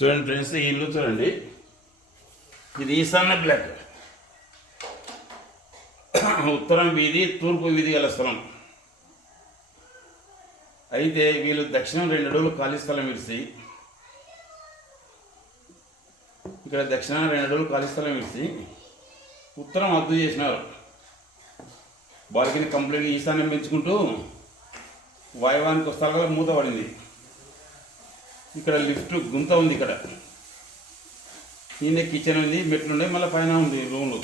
చూడండి ఫ్రెండ్స్, ఈ ఇల్లు చూడండి. ఇది ఈశాన్య బ్లాక్, ఉత్తరం వీధి తూర్పు వీధి గల స్థలం. అయితే వీళ్ళు దక్షిణం 2 అడుగులు ఖాళీ స్థలం విడిచి, ఇక్కడ దక్షిణాన 2 అడుగులు ఖాళీ స్థలం విడిచి ఉత్తరం అద్దు చేసినారు. బాల్కనీ కంప్లీట్గా ఈశాన్యం పెంచుకుంటూ వాయువానికి వస్తాగా మూత పడింది. ఇక్కడ లిఫ్ట్ గుంత ఉంది. ఇక్కడ ఈయన కిచెన్ ఉంది, మెట్లు ఉన్నాయి, మళ్ళీ పైన ఉంది రూమ్లు.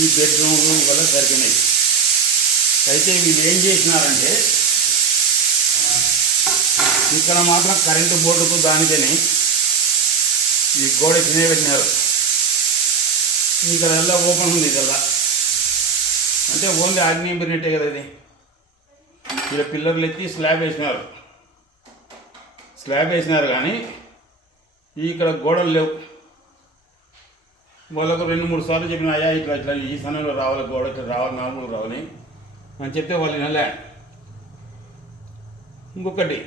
ఈ బెడ్రూమ్లు వల్ల సరిపోయినాయి. అయితే వీళ్ళు ఏం చేసినారంటే, ఇక్కడ మాత్రం కరెంటు బోర్డుకు దానికని ఈ గోడ చిన్న పెట్టినారు. ఇక్కడ ఎలా ఓపెన్ ఉంది. ఇదల్లా అంటే ఓన్లీ ఆగ్నేయం పెరిగినట్టే కదా ఇది. ఇక్కడ పిల్లర్లు ఎత్తి స్లాబ్ వేసినారు కానీ ఇక్కడ గోడలు లేవు. వాళ్ళకు 2-3 సార్లు చెప్పిన, అయ్యా ఇట్లా ఇట్లా ఈ సమయంలో రావాలి, గోడ ఇట్లా రావాలి, నార్మల్ రావాలి అని చెప్తే వాళ్ళు వినలే. ఇంకొకటి,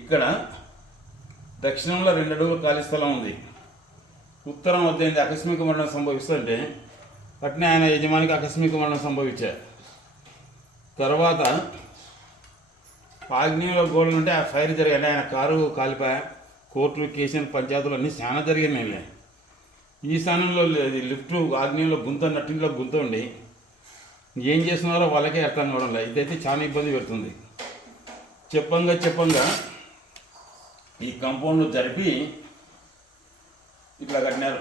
ఇక్కడ దక్షిణంలో 2 అడుగులు ఖాళీ స్థలం ఉంది. ఉత్తరం వద్ద ఆకస్మిక మరణం సంభవిస్తుంటే అట్నే ఆయన యజమానికి ఆకస్మిక మరణం సంభవించారు. తర్వాత ఆగ్నేయంలో గోడలు ఉంటే ఆ ఫైర్ జరిగాయి. ఆయన కారు కాలిపోయా, కోర్టులు, కేసులు, పంచాయతీలు అన్నీ చాలా జరిగినాయి. ఈ స్థానంలో లిఫ్ట్ ఆగ్నేయంలో గుంత, నట్టింట్లో గుంత ఉండి ఏం చేస్తున్నారో వాళ్ళకే అర్థం కావడం లేదు. ఇదైతే చాలా ఇబ్బంది పెడుతుంది. చెప్పంగా ఈ కాంపౌండ్ జరిపి ఇట్లా కట్టినారు.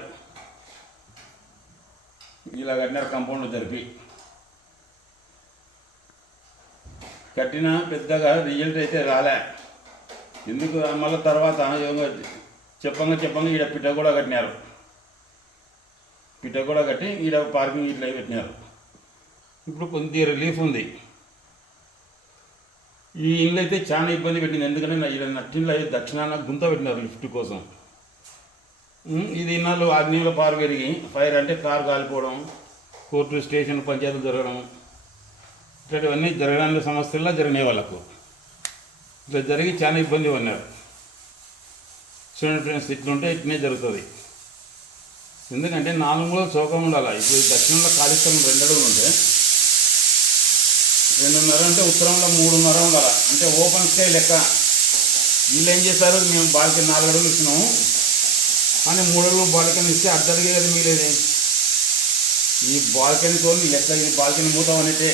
కాంపౌండ్ జరిపి కట్టిన పెద్దగా రిజల్ట్ అయితే రాలే. ఎందుకు మళ్ళీ తర్వాత చెప్పంగా ఈడ పిట్ట కూడా కట్టినారు. కట్టి ఈడ పార్కింగ్ ఇట్లా పెట్టినారు. ఇప్పుడు కొద్ది రిలీఫ్ ఉంది. ఈ ఇల్లు అయితే చాలా ఇబ్బంది పెట్టింది. ఎందుకంటే ఈడ నట్టింట్లో దక్షిణాన గుంత పెట్టినారు లిఫ్ట్ కోసం. ఇది ఇన్నాళ్ళు ఆగ్నేయంలో పారు పెరిగి ఫైర్ అంటే కారు కాలిపోవడం, కోర్టు, స్టేషన్, పంచాయతీలు జరగడం, ఇట్లాంటివన్నీ జరగడానికి సమస్యల్లో జరిగినాయి. వాళ్ళకు ఇట్లా జరిగి చాలా ఇబ్బంది పడినారు. చూడండి ఫ్రెండ్స్, ఇట్లుంటే ఇట్లనే జరుగుతుంది. ఎందుకంటే 4 మూలలు చౌకం ఉండాలి. ఇప్పుడు దక్షిణంలో ఖాళీ స్థలం 2 అడుగులు ఉంటే 2.5 అంటే ఉత్తరంలో 3.5 ఉండాలి. అంటే ఓపెన్ స్కై లెక్క. వీళ్ళు ఏం చేశారు, మేము బాల్కనీ 4 అడుగులు ఇచ్చినాము అని 3 అడుగులు బాల్కనీ ఇస్తే అద్దడిగే కదా మిగిలేది. ఈ బాల్కనీతో లెక్క. ఈ బాల్కనీ మూత అనేటే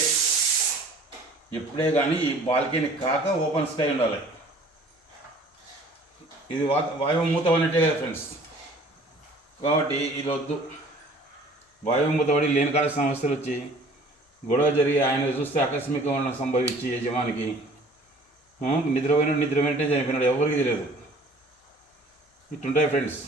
ఎప్పుడే కానీ ఈ బాల్కనీ కాక ఓపెన్ స్కై ఉండాలి. ఇది వాయువు మూత అనేటే కదా ఫ్రెండ్స్. కాబట్టి ఇది వద్దు. వాయువు మూత పడి లేని కాల సమస్యలు వచ్చి గొడవ జరిగి ఆయన చూస్తే ఆకస్మిక మరణం సంభవించి యజమానికి నిద్రపోయినట్టే చనిపోయినాడు. ఎవరికి తెలియదు. ఇట్లుంటాయి ఫ్రెండ్స్.